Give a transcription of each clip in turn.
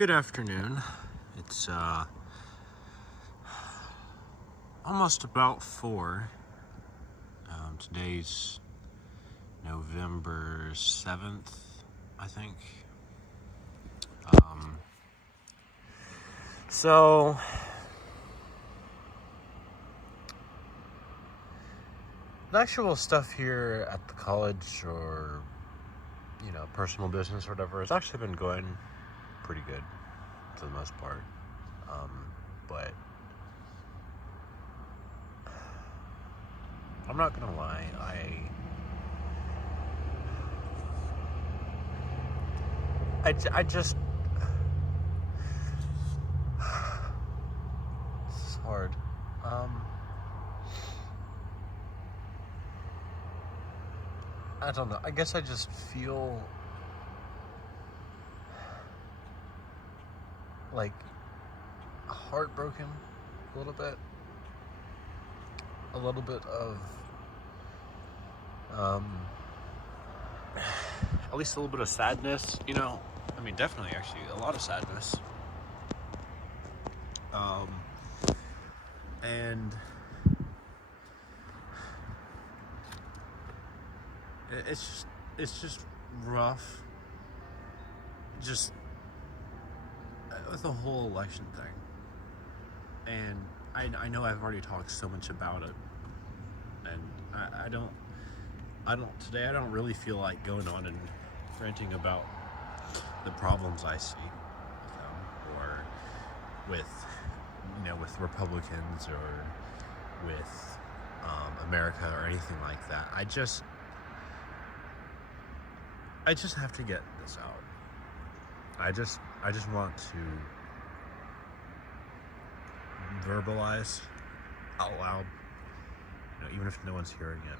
Good afternoon. It's almost about 4. Today's November 7th, I think. So the actual stuff here at the college or, personal business or whatever has actually been going pretty good for the most part. But I'm not gonna lie, I just it's hard. I don't know. I guess I just feel like heartbroken a little bit. A little bit of at least a little bit of sadness, definitely actually a lot of sadness. And it's just rough, just with the whole election thing. And I know I've already talked so much about it, and I don't today I don't really feel like going on and ranting about the problems I see with them, or with Republicans, or with America, or anything like that. I just have to get this out. I just want to verbalize out loud, even if no one's hearing it,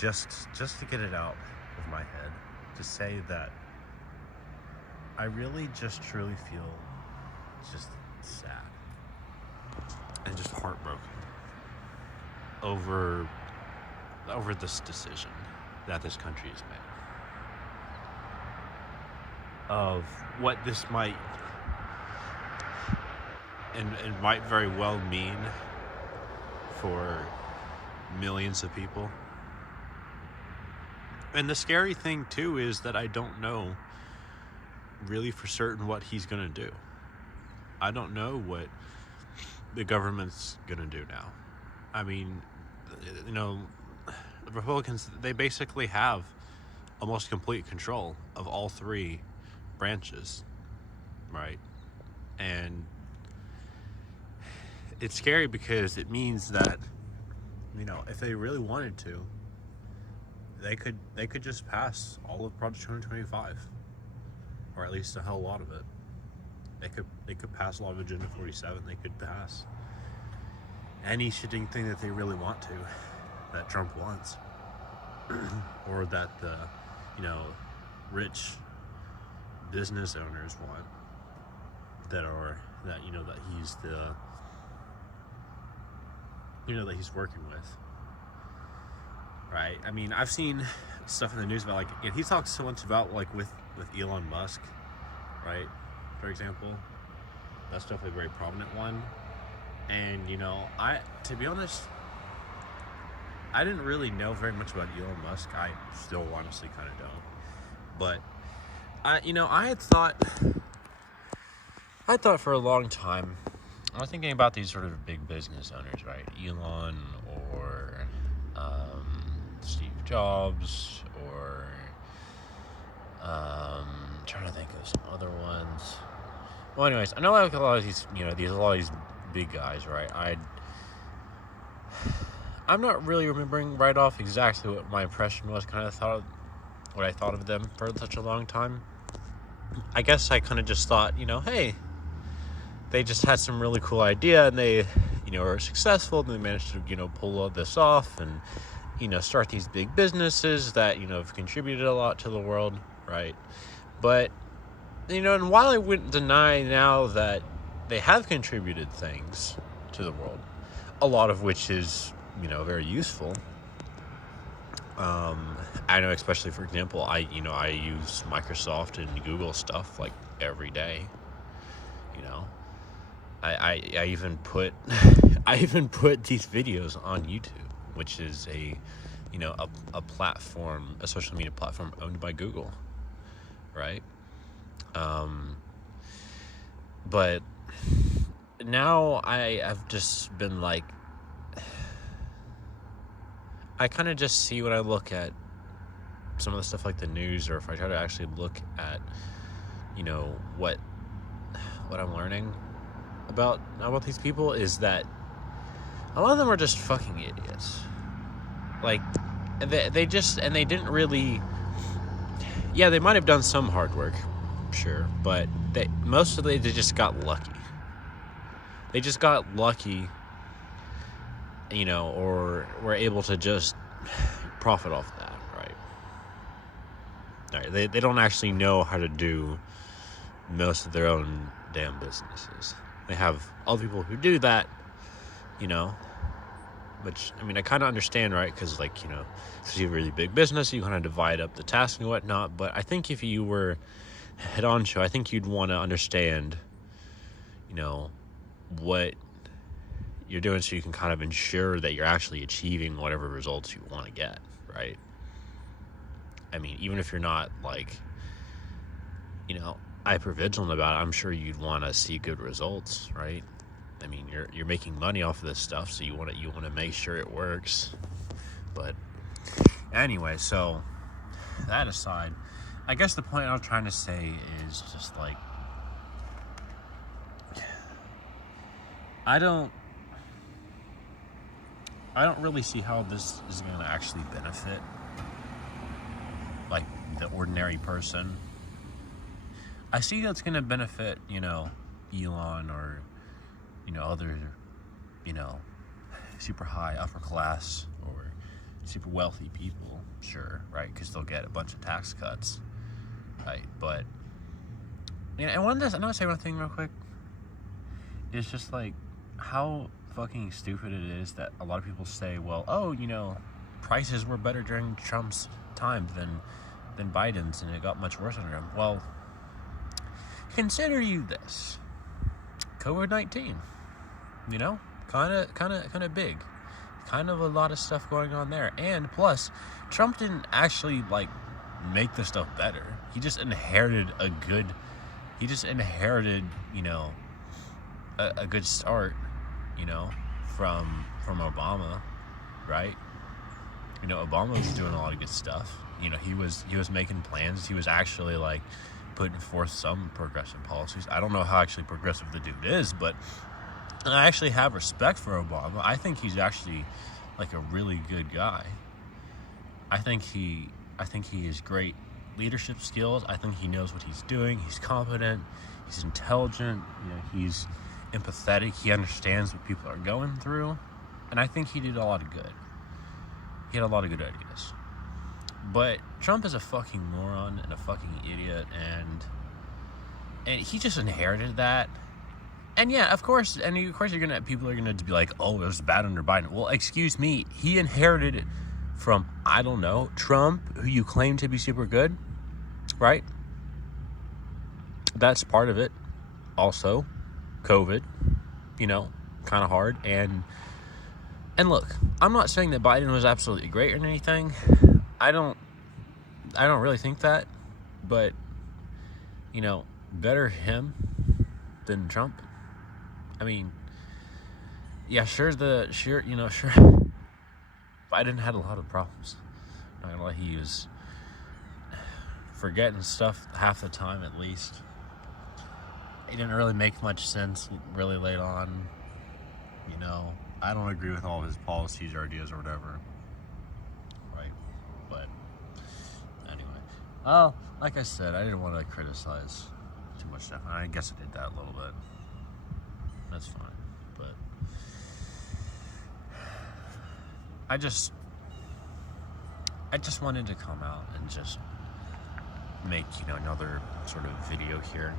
just to get it out of my head, to say that I really just truly feel just sad and just heartbroken over this decision that this country has made, of what this might and might very well mean for millions of people. And the scary thing too is that I don't know really for certain what he's going to do. I don't know what the government's going to do now. I mean, the Republicans, they basically have almost complete control of all three branches, right? And it's scary because it means that, if they really wanted to, they could just pass all of Project 2025, or at least a hell lot of it. They could pass a lot of Agenda 47. They could pass any shitting thing that they really want to, that Trump wants, or that the rich business owners want, that he's the that he's working with, right? I mean, I've seen stuff in the news about he talks so much about with Elon Musk, right? For example, that's definitely a very prominent one. And to be honest, I didn't really know very much about Elon Musk. I still honestly kind of don't. But I thought for a long time, I was thinking about these sort of big business owners, right? Elon, or Steve Jobs, or trying to think of some other ones. Well, anyways, I know a lot of these, a lot of these big guys, right? I'm not really remembering right off exactly what my impression was. What I thought of them for such a long time. I guess I kind of just thought, hey, they just had some really cool idea, and they, were successful, and they managed to, pull all this off, and, start these big businesses that, have contributed a lot to the world, right? But, and while I wouldn't deny now that they have contributed things to the world, a lot of which is, very useful, I know, especially for example, I use Microsoft and Google stuff like every day. You know, I even put I even put these videos on YouTube, which is a platform, a social media platform owned by Google, right? But now I have just been like, I kind of just see when I look at some of the stuff like the news, or if I try to actually look at, what I'm learning about these people, is that a lot of them are just fucking idiots. Like, they didn't really, yeah, they might have done some hard work, sure, but they just got lucky. They just got lucky, or were able to just profit off that, right? All right, they don't actually know how to do most of their own damn businesses. They have other people who do that, which, I mean, I kind of understand, right? Because, like, if you have a really big business, you kind of divide up the tasks and whatnot. But I think if you were head honcho, I think you'd want to understand, what you're doing, so you can kind of ensure that you're actually achieving whatever results you want to get, right? I mean, even if you're not, like, hyper vigilant about it, I'm sure you'd want to see good results, right? I mean, you're making money off of this stuff, so you want to make sure it works. But anyway, so that aside, I guess the point I was trying to say is just like, I don't really see how this is going to actually benefit, like, the ordinary person. I see that's going to benefit, Elon, or, other, super high upper class or super wealthy people, sure, right? Because they'll get a bunch of tax cuts, right? But, I want to say one thing real quick. It's just like how fucking stupid it is that a lot of people say, well, prices were better during Trump's time than Biden's, and it got much worse under him. Well, consider you this: COVID-19, kind of big, kind of a lot of stuff going on there, and plus, Trump didn't actually like make the stuff better. He just inherited a good start, from Obama, right? Obama was doing a lot of good stuff. He was making plans. He was actually like putting forth some progressive policies. I don't know how actually progressive the dude is, but I actually have respect for Obama. I think he's actually like a really good guy. I think he has great leadership skills. I think he knows what he's doing. He's competent. He's intelligent. He's empathetic. He understands what people are going through. And I think he did a lot of good. He had a lot of good ideas. But Trump is a fucking moron and a fucking idiot, and he just inherited that. And yeah, of course people are gonna be like, oh, it was bad under Biden. Well, excuse me, he inherited it from, I don't know, Trump, who you claim to be super good, right? That's part of it. Also, COVID, kind of hard. And look, I'm not saying that Biden was absolutely great or anything. I don't really think that, but, better him than Trump. I mean, yeah, sure. Biden had a lot of problems. Not gonna lie, he was forgetting stuff half the time, at least. He didn't really make much sense really late on. I don't agree with all of his policies or ideas or whatever. Right? But anyway. Well, like I said, I didn't want to criticize too much stuff. I guess I did that a little bit. That's fine. But I just wanted to come out and just make, another sort of video here.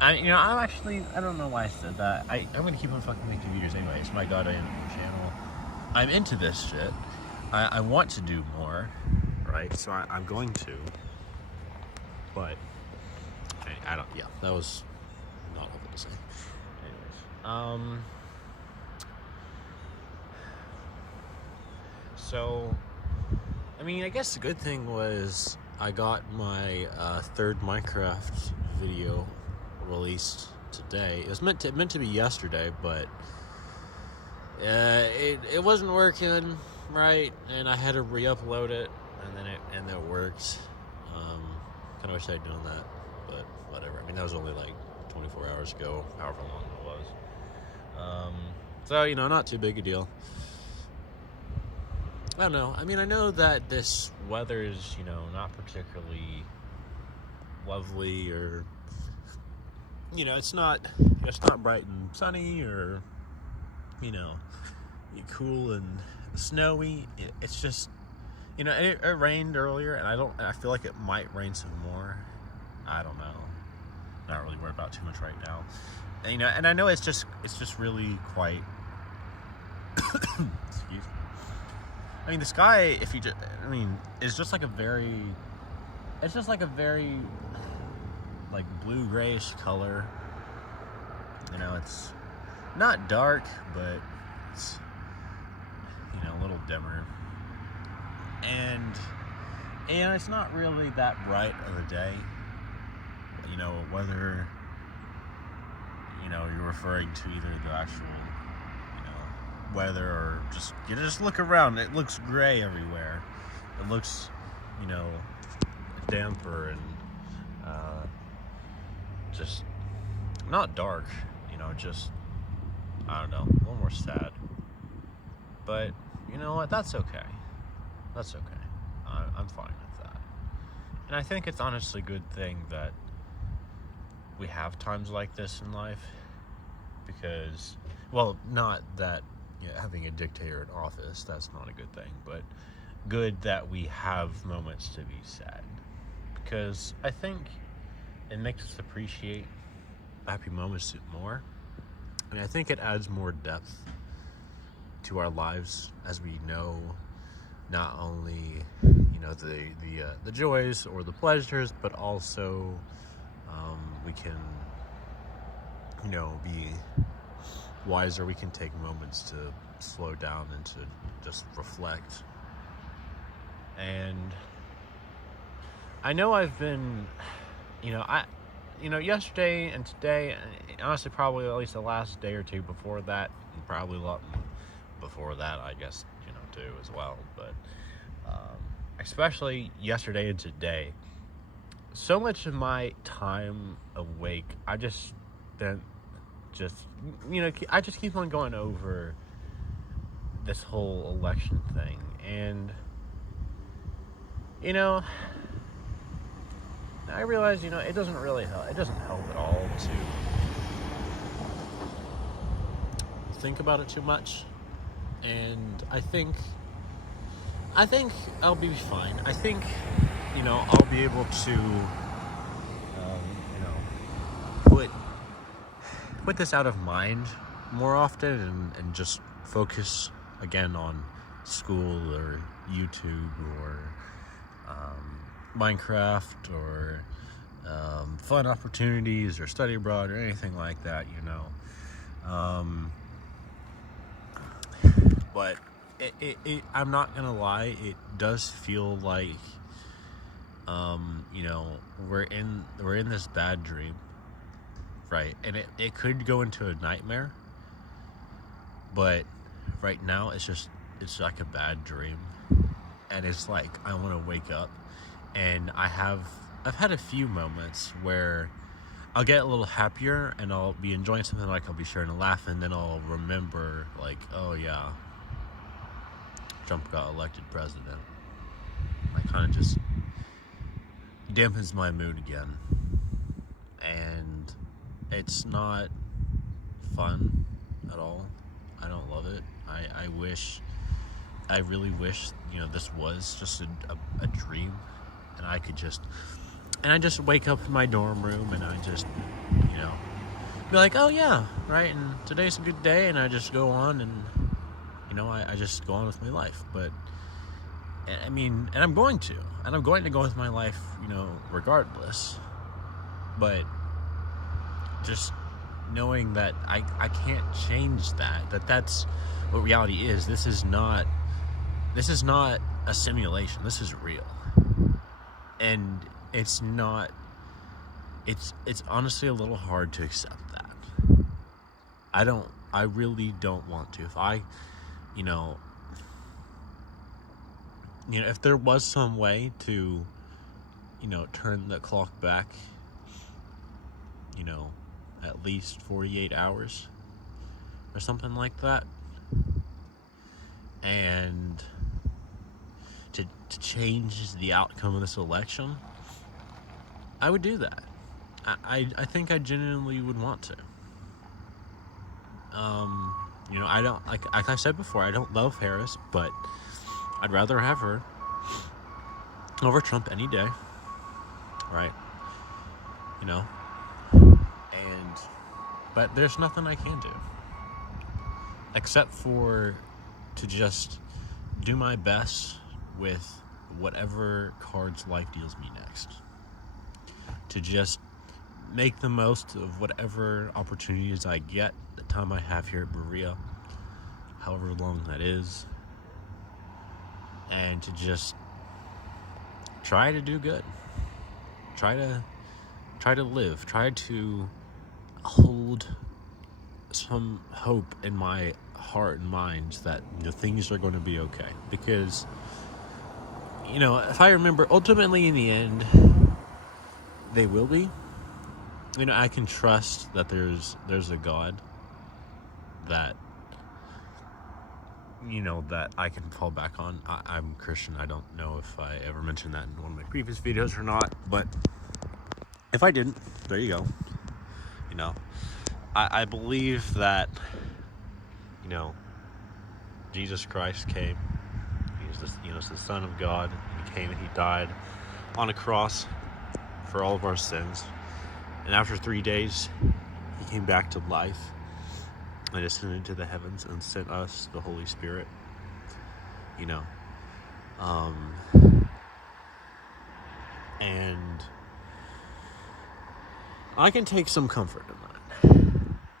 I don't know why I said that. I'm going to keep on fucking making videos anyway. It's my goddamn channel. I'm into this shit. I want to do more, right? So I'm going to, but I don't. Yeah, that was not helpful to say. Anyways, so I mean, I guess the good thing was I got my third Minecraft video released today. It was meant to be yesterday, but it wasn't working right, and I had to re-upload it, and then it worked. Kind of wish I'd done that, but whatever. I mean, that was only like 24 hours ago, however long it was. So not too big a deal. I don't know. I mean, I know that this weather is, not particularly lovely, or it's not bright and sunny, or cool and snowy. It's just, it rained earlier, and I feel like it might rain some more. I don't know. Not really worried about too much right now. And I know it's just really quite excuse me. I mean, the sky, is just like a very, like, blue-grayish color. It's not dark, but it's, a little dimmer. And it's not really that bright of a day. Whether, you're referring to either the actual weather, or just look around. It looks gray everywhere. It looks damper and just not dark, just, I don't know, a little more sad. But you know what, that's okay. I'm fine with that. And I think it's honestly a good thing that we have times like this in life, because, well, not that having a dictator in office, that's not a good thing, but good that we have moments to be sad, because I think it makes us appreciate happy moments more, and I think it adds more depth to our lives, as we know not only the joys or the pleasures, but also we can be wiser. We can take moments to slow down and to just reflect. And I know I've been, yesterday and today, and honestly probably at least the last day or two before that, and probably a lot before that, I guess, too, as well. But especially yesterday and today, so much of my time awake, I just keep on going over this whole election thing, and I realize it doesn't really help. It doesn't help at all to think about it too much, and I think I'll be fine. I think I'll be able to put this out of mind more often, and just focus again on school, or YouTube, or Minecraft, or fun opportunities, or study abroad, or anything like that, but I'm not gonna lie, it does feel like we're in this bad dream, right? And it could go into a nightmare, but right now it's like a bad dream, and it's like I want to wake up. And I've had a few moments where I'll get a little happier, and I'll be enjoying something, like I'll be sharing a laugh, and then I'll remember, like, oh yeah, Trump got elected president. I kind of just dampens my mood again, and it's not fun at all. I don't love it. I really wish this was just a dream, and I just wake up in my dorm room, and I just be like, oh yeah, right, and today's a good day, and I just go on, and I just go on with my life. But I mean, and I'm going to go with my life, regardless. But just knowing that I can't change that's what reality is. This is not a simulation. This is real. And it's honestly a little hard to accept that. I really don't want to. If if there was some way to, turn the clock back, at least 48 hours or something like that, and to change the outcome of this election, I would do that. I think I genuinely would want to. I don't, like I said before, I don't love Harris, but I'd rather have her over Trump any day, right? But there's nothing I can do except for to just do my best with whatever cards life deals me next. To just make the most of whatever opportunities I get, the time I have here at Berea, however long that is, and to just try to do good. Try to live. Try to hold some hope in my heart and mind that things are going to be okay. Because, if I remember, ultimately in the end, they will be. I can trust that there's a God that, that I can fall back on. I'm Christian. I don't know if I ever mentioned that in one of my previous videos or not, but if I didn't, there you go. I believe that, Jesus Christ came. He was the Son of God. He came and he died on a cross for all of our sins. And after 3 days, he came back to life and ascended into the heavens and sent us the Holy Spirit. And I can take some comfort in that.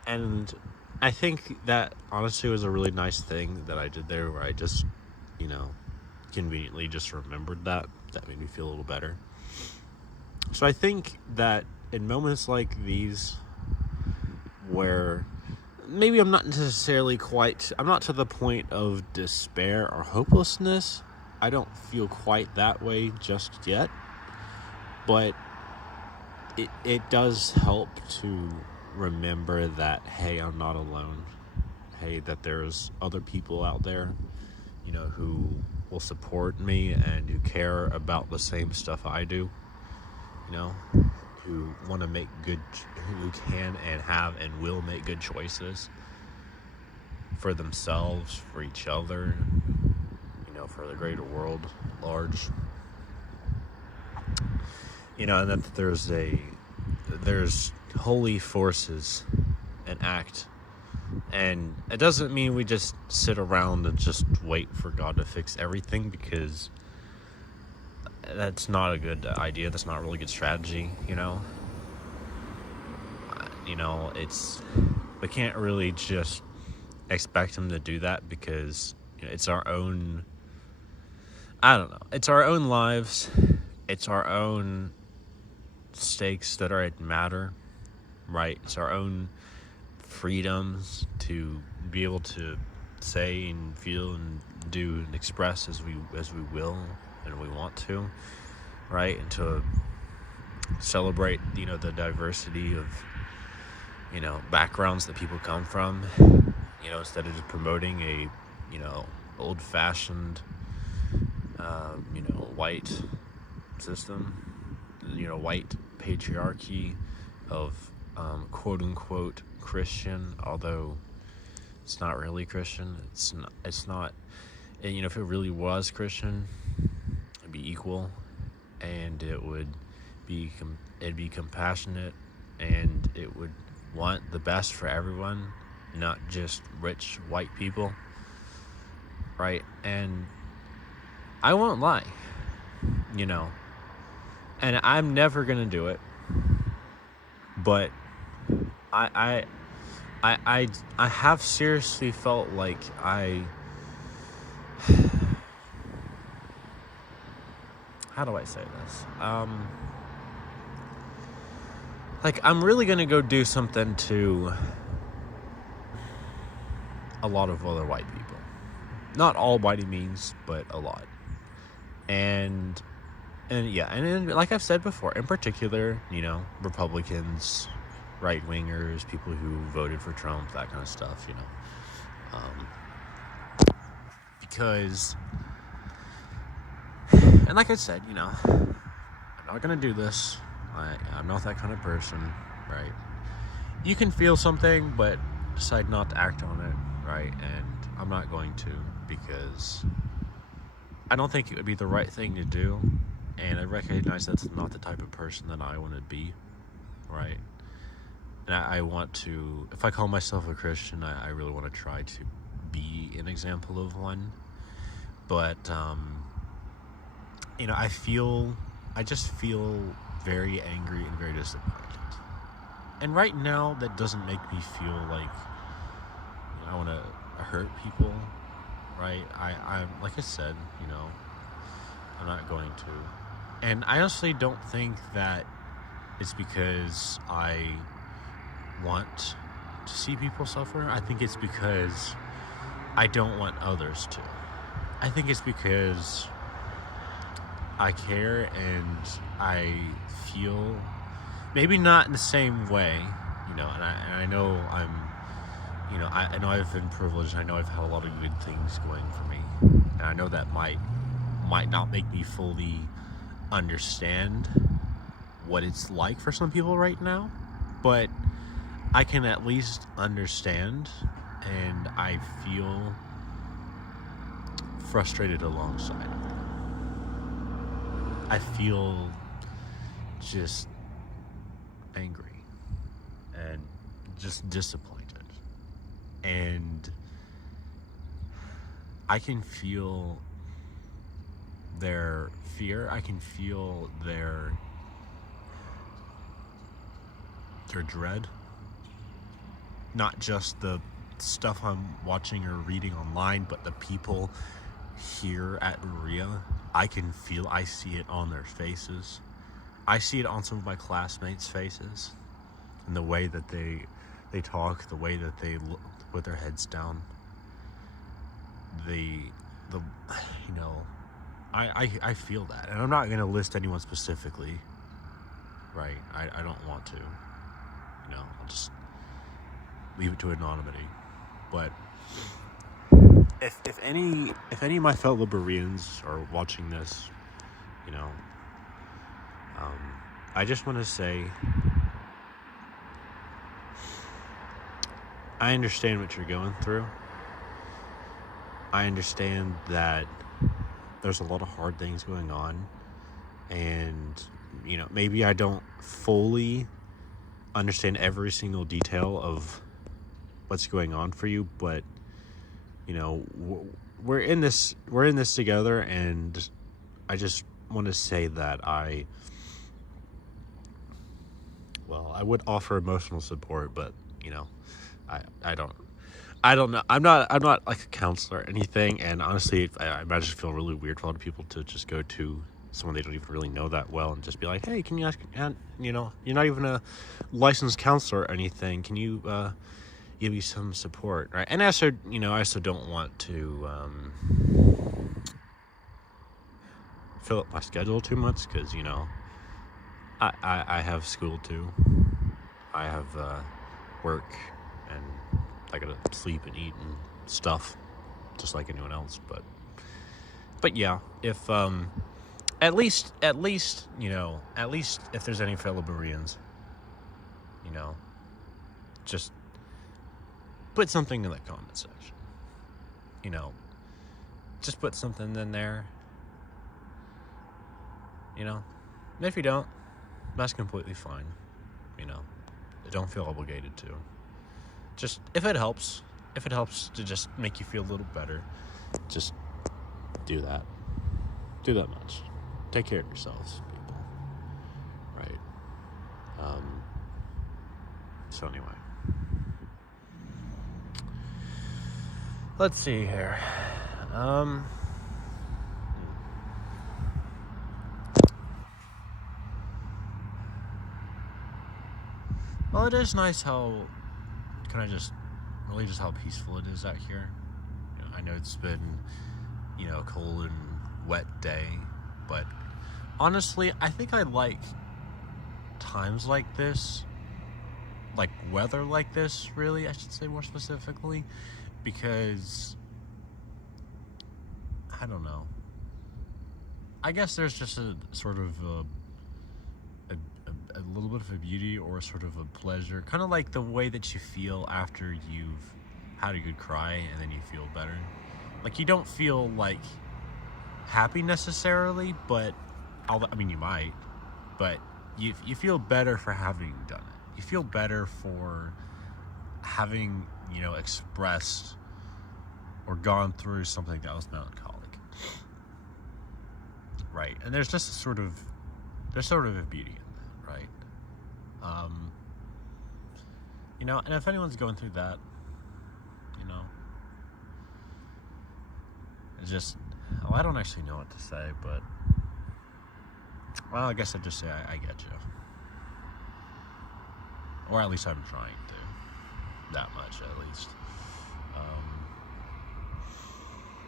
And I think that honestly was a really nice thing that I did there, where I just, conveniently just remembered that. That made me feel a little better. So I think that in moments like these, where maybe I'm not to the point of despair or hopelessness. I don't feel quite that way just yet. But it does help to remember that, hey, I'm not alone. Hey, that there's other people out there, who will support me and who care about the same stuff I do, who want to make who can and have and will make good choices for themselves, for each other, for the greater world at large. And that there's holy forces and act. And it doesn't mean we just sit around and just wait for God to fix everything, because that's not a good idea. That's not a really good strategy, we can't really just expect him to do that, because it's our own, it's our own lives. It's our own stakes that are at matter, right? It's our own freedoms to be able to say and feel and do and express as we will and we want to, right? And to celebrate, the diversity of, backgrounds that people come from, instead of just promoting a, old-fashioned, white system, white patriarchy of quote-unquote Christian, although it's not really Christian. It's not, if it really was Christian, it'd be equal, and it'd be compassionate, and it would want the best for everyone, not just rich white people, right? And I won't lie, you know, and I'm never gonna do it, but I I have seriously felt like how do I say this? Like, I'm really gonna go do something to a lot of other white people. Not all by any means, but a lot. And yeah, and like I've said before, in particular, you know, Republicans, right wingers, people who voted for Trump, that kind of stuff, you know, because, and like I said, you know, I'm not gonna do this. I'm not that kind of person, right? You can feel something, but decide not to act on it, right? And I'm not going to, because I don't think it would be the right thing to do, and I recognize that's not the type of person that I want to be, right? And I want to, if I call myself a Christian, I really want to try to be an example of one. But, you know, I just feel very angry and very disappointed. And right now, that doesn't make me feel like, you know, I want to hurt people, right? I'm like I said, you know, I'm not going to. And I honestly don't think that it's because I want to see people suffer. I think it's because I don't want others to. I think it's because I care and I feel, maybe not in the same way, you know, and I know I'm, you know, I know I've been privileged, and I know I've had a lot of good things going for me, and I know that might not make me fully understand what it's like for some people right now, but I can at least understand, and I feel frustrated alongside of them. I feel just angry and just disappointed, and I can feel their fear. I can feel their dread. Not just the stuff I'm watching or reading online, but the people here at Berea. I see it on their faces. I see it on some of my classmates' faces, and the way that they talk, the way that they look with their heads down. You know, I feel that, and I'm not going to list anyone specifically, right? I don't want to, you know, I'll just leave it to anonymity. But if any of my fellow Bereans are watching this, you know, I just want to say, I understand what you're going through. I understand that there's a lot of hard things going on, and, you know, maybe I don't fully understand every single detail of what's going on for you, but, you know, we're in this together, and I just want to say that I would offer emotional support, but, you know, I don't know. I'm not like a counselor or anything, and honestly, I imagine it feel really weird for a lot of people to just go to someone they don't even really know that well and just be like, hey, can you ask, and, you know, you're not even a licensed counselor or anything, can you give you some support, right? And I also don't want to fill up my schedule too much, because, you know, I have school too. I have work, and I gotta sleep and eat and stuff, just like anyone else. But yeah, if at least if there's any fellow Bereans, you know, just put something in the comment section. You know, just put something in there. You know, and if you don't, that's completely fine. You know, don't feel obligated to. Just, if it helps to just make you feel a little better, just do that. do that much. Take care of yourselves, people. Right. So anyway. Let's see here. Well, it is nice how how peaceful it is out here. I know it's been, a cold and wet day, but honestly, I think I like times like this, like weather like this, really, I should say more specifically, because, I don't know, I guess there's just a sort of a little bit of a beauty or sort of a pleasure, kind of like the way that you feel after you've had a good cry and then you feel better. Like, you don't feel like happy necessarily, but you might, but you feel better for having done it. You feel better for having, expressed or gone through something that was melancholic. Right. And there's just sort of a beauty in that, right? And if anyone's going through that, it's just, I don't actually know what to say, but, well, I guess I'd just say I get you. Or at least I'm trying to. That much, at least.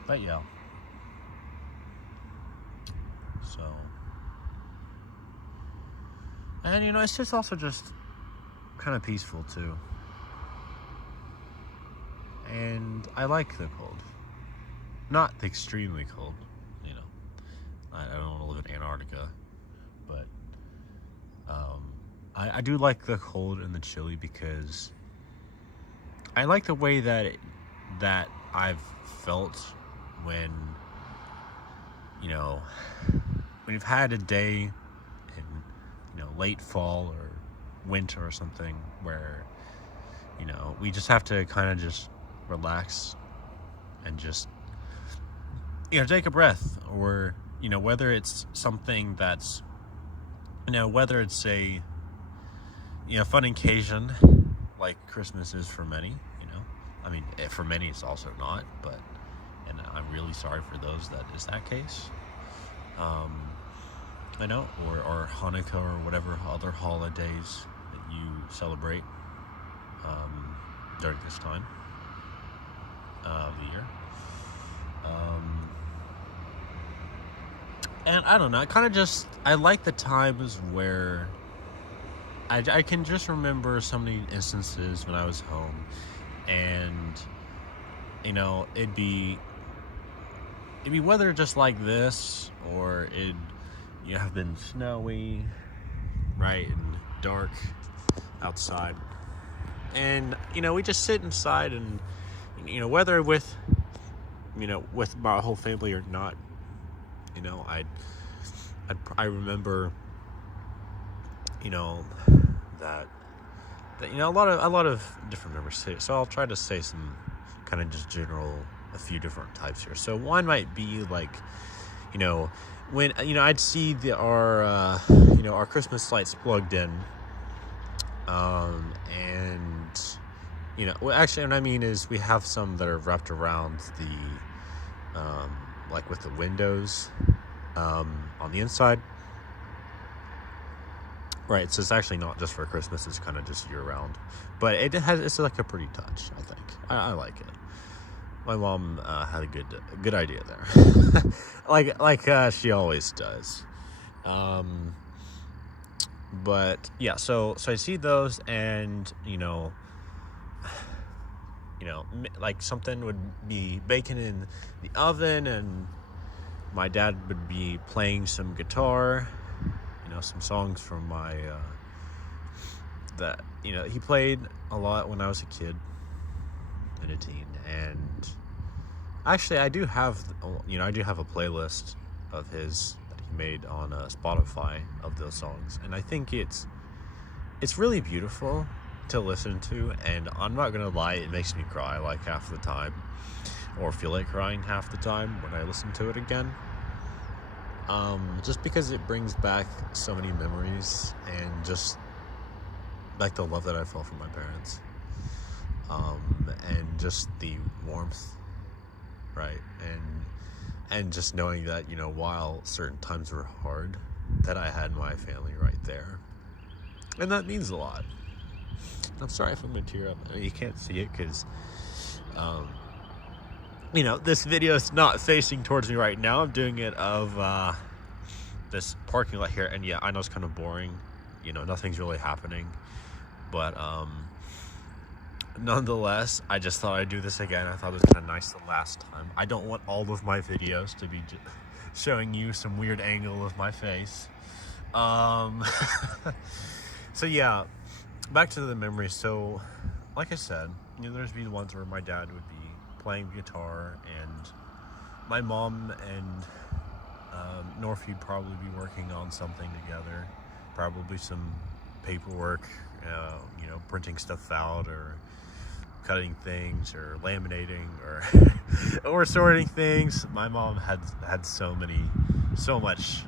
But yeah. So. And, it's just also just kind of peaceful, too. And I like the cold. Not the extremely cold, I don't want to live in Antarctica, but I do like the cold and the chilly because I like the way that I've felt when, when you've had a day in, late fall or winter or something where, we just have to kind of just relax and just, take a breath, or, whether it's something that's, whether it's a, fun occasion like Christmas is for many, for many it's also not, but, and I'm really sorry for those that is that case, or Hanukkah or whatever other holidays that you celebrate, during this time of the year. And I don't know, I like the times where I can just remember so many instances when I was home, and, it'd be weather just like this, or it'd, have been snowy, right, and dark outside. And, we just sit inside and, whether with my whole family or not, I remember, that a lot of different members say. So I'll try to say some kind of just a few different types here. So one might be like, when I'd see our Christmas lights plugged in, and actually what I mean is we have some that are wrapped around the like with the windows on the inside. Right, so it's actually not just for Christmas, it's kind of just year-round. But it's like a pretty touch, I think. I like it. My mom had a good idea there. like she always does. But, yeah, so I see those, and, like something would be baking in the oven, and my dad would be playing some guitar, some songs from my, that, he played a lot when I was a kid and a teen. And actually I do have a playlist of his that he made on Spotify of those songs. And I think it's really beautiful to listen to. And I'm not going to lie, it makes me cry like half the time, or feel like crying half the time when I listen to it again. Just because it brings back so many memories and just like the love that I felt from my parents, and just the warmth, right? And just knowing that, you know, while certain times were hard, that I had my family right there, and that means a lot. I'm sorry if I'm gonna tear up. I mean, you can't see it because, you know, this video is not facing towards me right now. I'm doing it of this parking lot here, and yeah, I know it's kind of boring. You know, nothing's really happening, but nonetheless, I just thought I'd do this again. I thought it was kind of nice the last time. I don't want all of my videos to be showing you some weird angle of my face. So yeah, back to the memories. So, like I said, you know, there's be the ones where my dad would be playing guitar, and my mom and Norfie would probably be working on something together, probably some paperwork, you know, printing stuff out, or cutting things, or laminating, or or sorting things. My mom had so much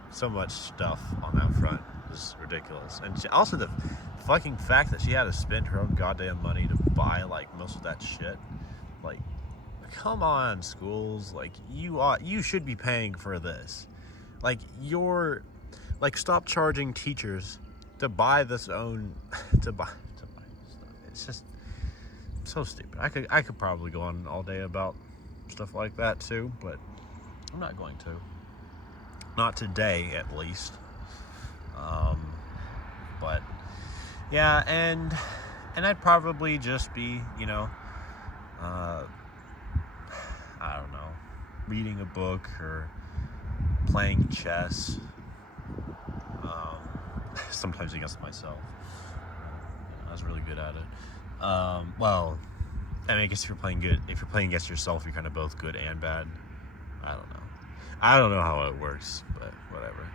stuff on that front. It was ridiculous. And she, also the fucking fact that she had to spend her own goddamn money to buy like most of that shit. Like, come on, schools, like you should be paying for this. Like, stop charging teachers to buy this own to buy stuff. It's just so stupid. I could probably go on all day about stuff like that too, but I'm not going to. Not today, at least. But yeah, and I'd probably just be, you know, I don't know, reading a book or playing chess. Sometimes against myself. I was really good at it. Well, I mean, I guess if you're playing against yourself, you're kind of both good and bad. I don't know how it works, but whatever.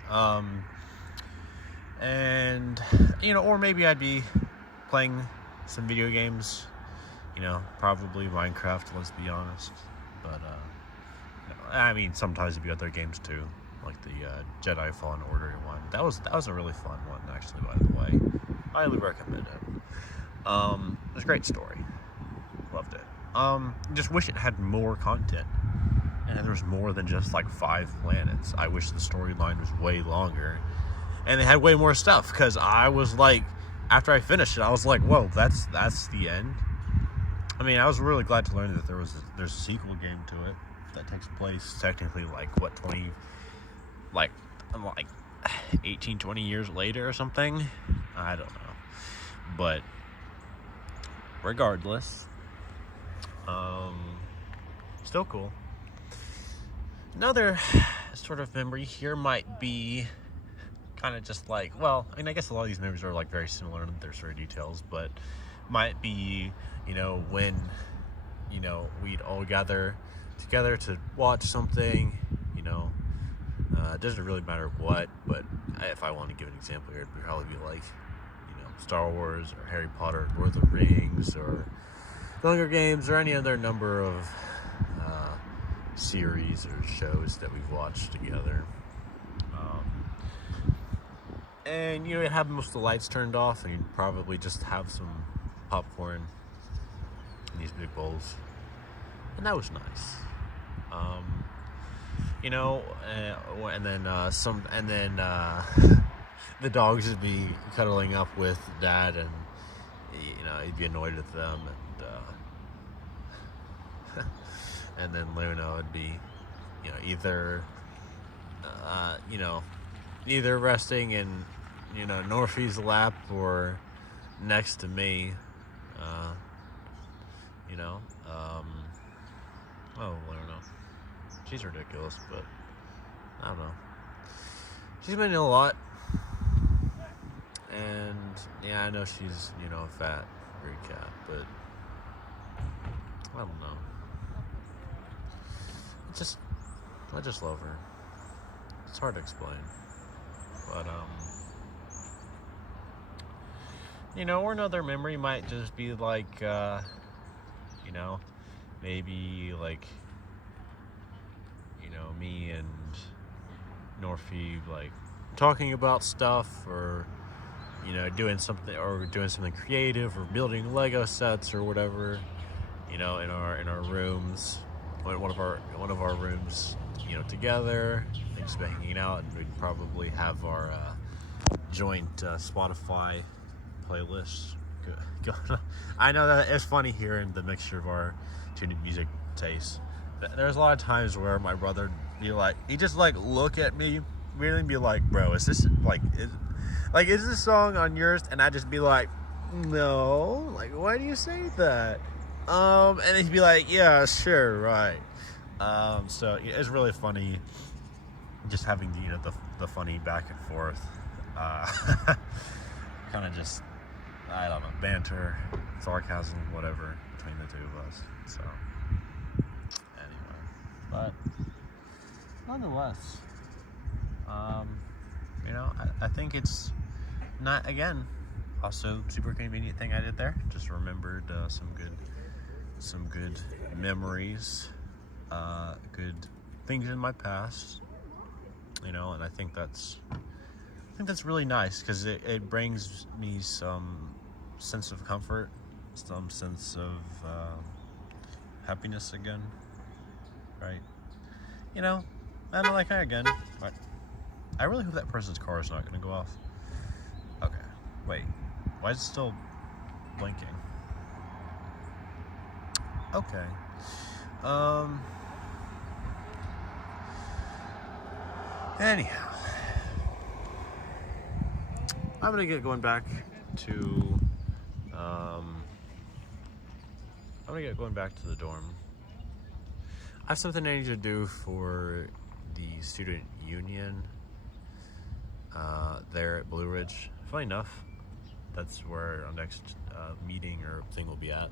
And, you know, or maybe I'd be playing some video games, you know, probably Minecraft, let's be honest. But, I mean, sometimes it'd be other games too, like the Jedi Fallen Order one. That was a really fun one, actually, by the way. Highly recommend it. It was a great story. Loved it. Just wish it had more content. And there was more than just like 5 planets. I wish the storyline was way longer. And they had way more stuff, because I was like, after I finished it, I was like, whoa, that's the end. I mean, I was really glad to learn that there's a sequel game to it that takes place technically like 18, 20 years later or something. I don't know. But regardless, still cool. Another sort of memory here might be kind of just like, well, I mean, I guess a lot of these memories are like very similar in their sort of details, but might be, you know, when, you know, we'd all gather together to watch something, you know, it doesn't really matter what, but if I want to give an example here, it'd probably be like, you know, Star Wars or Harry Potter, Lord of the Rings, or The Hunger Games, or any other number of series or shows that we've watched together. And, you know, you'd have most of the lights turned off, and you'd probably just have some popcorn in these big bowls. And that was nice. You know, and then the dogs would be cuddling up with Dad, and, you know, he'd be annoyed with them, and and then Luna would be, you know, either resting in, you know, Norfie's lap or next to me, you know, oh, I don't know. She's ridiculous, but I don't know. She's been in a lot, and yeah, I know she's, you know, a fat breed cat, but I don't know. I just love her. It's hard to explain, but you know, or another memory might just be like, you know, maybe like, you know, me and nor if he like talking about stuff or doing something creative or building Lego sets or whatever, in our rooms, one of our rooms, together, and just hanging out, and we'd probably have our joint Spotify playlist going on. I know that it's funny hearing the mixture of our two music tastes. There's a lot of times where my brother he just look at me really and be like, bro, is this is this song on yours? And I'd just be like, no, why do you say that? And he'd be like, yeah, sure, right. So it's really funny just having the funny back and forth, kind of just, I don't know, banter, sarcasm, whatever, between the two of us. So anyway, but nonetheless, I think it's not, again, also super convenient thing I did there. Just remembered some good memories, good things in my past, and I think that's really nice, because it brings me some sense of comfort, some sense of happiness again, right? And again, but I really hope that person's car is not going to go off. Okay, wait, why is it still blinking? Okay. Anyhow, I'm gonna get going back to the dorm. I have something I need to do for the student union there at Blue Ridge. Funny enough, that's where our next meeting or thing will be at.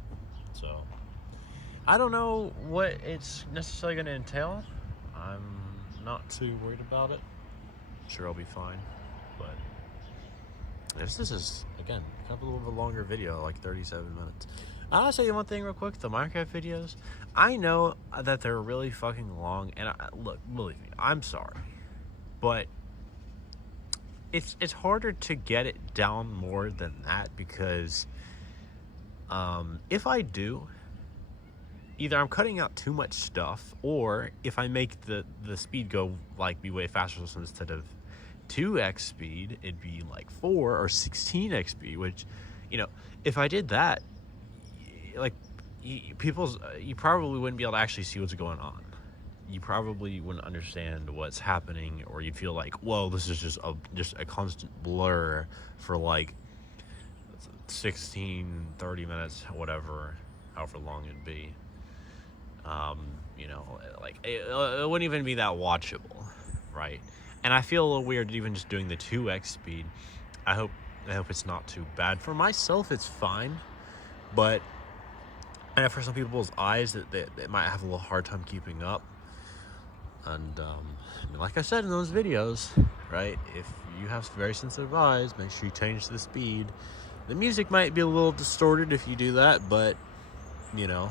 So I don't know what it's necessarily going to entail. I'm not too worried about it. Sure, I'll be fine. But this is, again, kind of a little bit longer video, like 37 minutes. I'll tell you one thing real quick. The Minecraft videos, I know that they're really fucking long. And look, believe me, I'm sorry. But it's harder to get it down more than that, because if I do, either I'm cutting out too much stuff, or if I make the speed go be way faster, so instead of 2x speed, it'd be 4 or 16x speed, which, if I did that, you probably wouldn't be able to actually see what's going on. You probably wouldn't understand what's happening, or you'd feel whoa, this is just a constant blur for 16, 30 minutes, however long it'd be. It wouldn't even be that watchable, right? And I feel a little weird even just doing the 2x speed. I hope it's not too bad. For myself, it's fine, but I know for some people's eyes that they might have a little hard time keeping up. And like I said in those videos, right, if you have very sensitive eyes, make sure you change the speed. The music might be a little distorted if you do that, but you could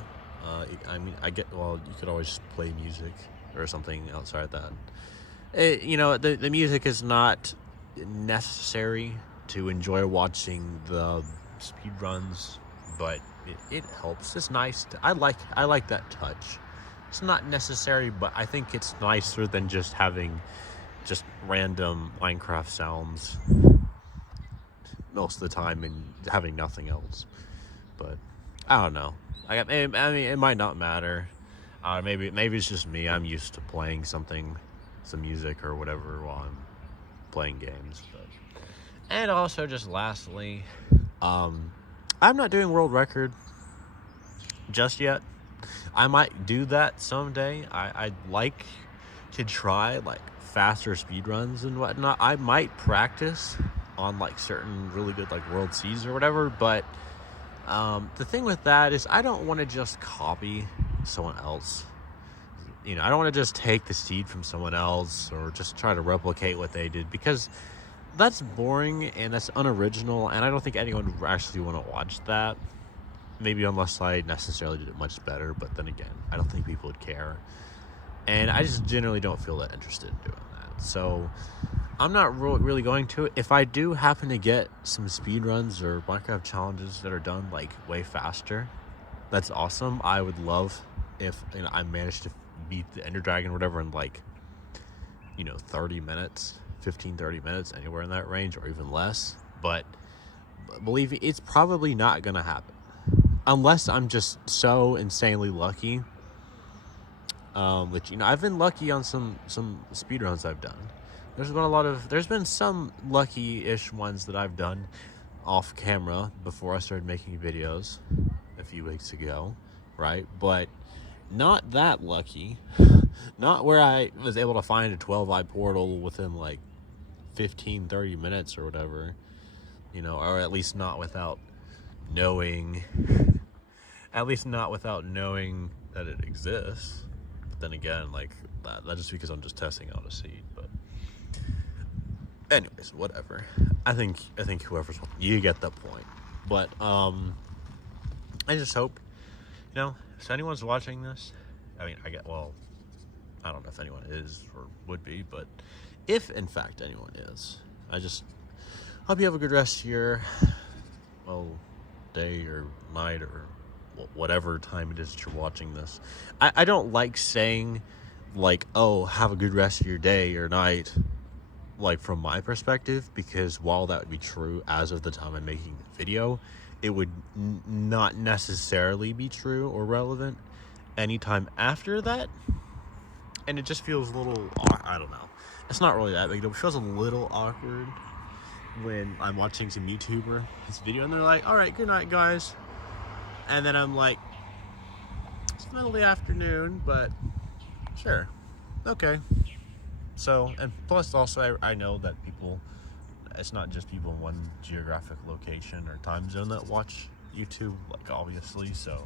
always just play music or something outside that. The music is not necessary to enjoy watching the speed runs, but it helps. It's nice. I like that touch. It's not necessary, but I think it's nicer than just having just random Minecraft sounds most of the time and having nothing else. But I don't know. I mean, it might not matter. Maybe it's just me. I'm used to playing some music or whatever while I'm playing games. And also, just lastly, I'm not doing world record just yet. I might do that someday. I'd like to try faster speed runs and whatnot. I might practice on certain really good World Seas or whatever, but the thing with that is I don't want to just copy someone else. I don't want to just take the seed from someone else or just try to replicate what they did, because that's boring and that's unoriginal, and I don't think anyone would actually want to watch that. Maybe unless I necessarily did it much better, but then again, I don't think people would care. And I just generally don't feel that interested in doing that. So I'm not really going to it. If I do happen to get some speed runs or Minecraft challenges that are done like way faster, that's awesome. I would love if I managed to beat the Ender Dragon or whatever in like 30 minutes, 30 minutes, anywhere in that range, or even less. But believe me, it's probably not gonna happen unless I'm just so insanely lucky. Which I've been lucky on some speedruns I've done. There's been some lucky-ish ones that I've done off camera before I started making videos a few weeks ago, right? But not that lucky. Not where I was able to find a 12-eye portal within like 30 minutes or whatever, or at least not without knowing that it exists. But then again, like that's just because I'm just testing out a seed. But anyways, whatever. I think whoever's, you get the point. But I just hope, if anyone's watching this, I don't know if anyone is or would be, but if in fact anyone is, I just hope you have a good rest of your, day or night or whatever time it is that you're watching this. I don't like saying like, oh, have a good rest of your day or night, like from my perspective, because while that would be true as of the time I'm making the video, it would not necessarily be true or relevant anytime after that. And it just feels a little, I don't know. It's not really that big. It feels a little awkward when I'm watching some YouTuber, this video, and they're like, all right, good night, guys. And then I'm like, it's the middle of the afternoon, but sure, okay. So, and plus also, I know that people, it's not just people in one geographic location or time zone that watch YouTube, like obviously, so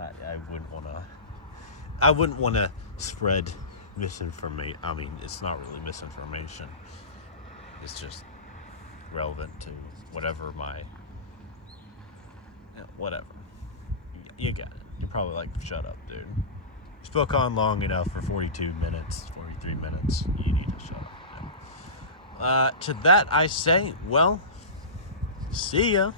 I wouldn't want to spread misinformation. I mean, it's not really misinformation. It's just relevant to whatever whatever. You get it. You're probably like, shut up, dude. Spoke on long enough for 43 minutes. You need to shut up. To that I say, well, see ya.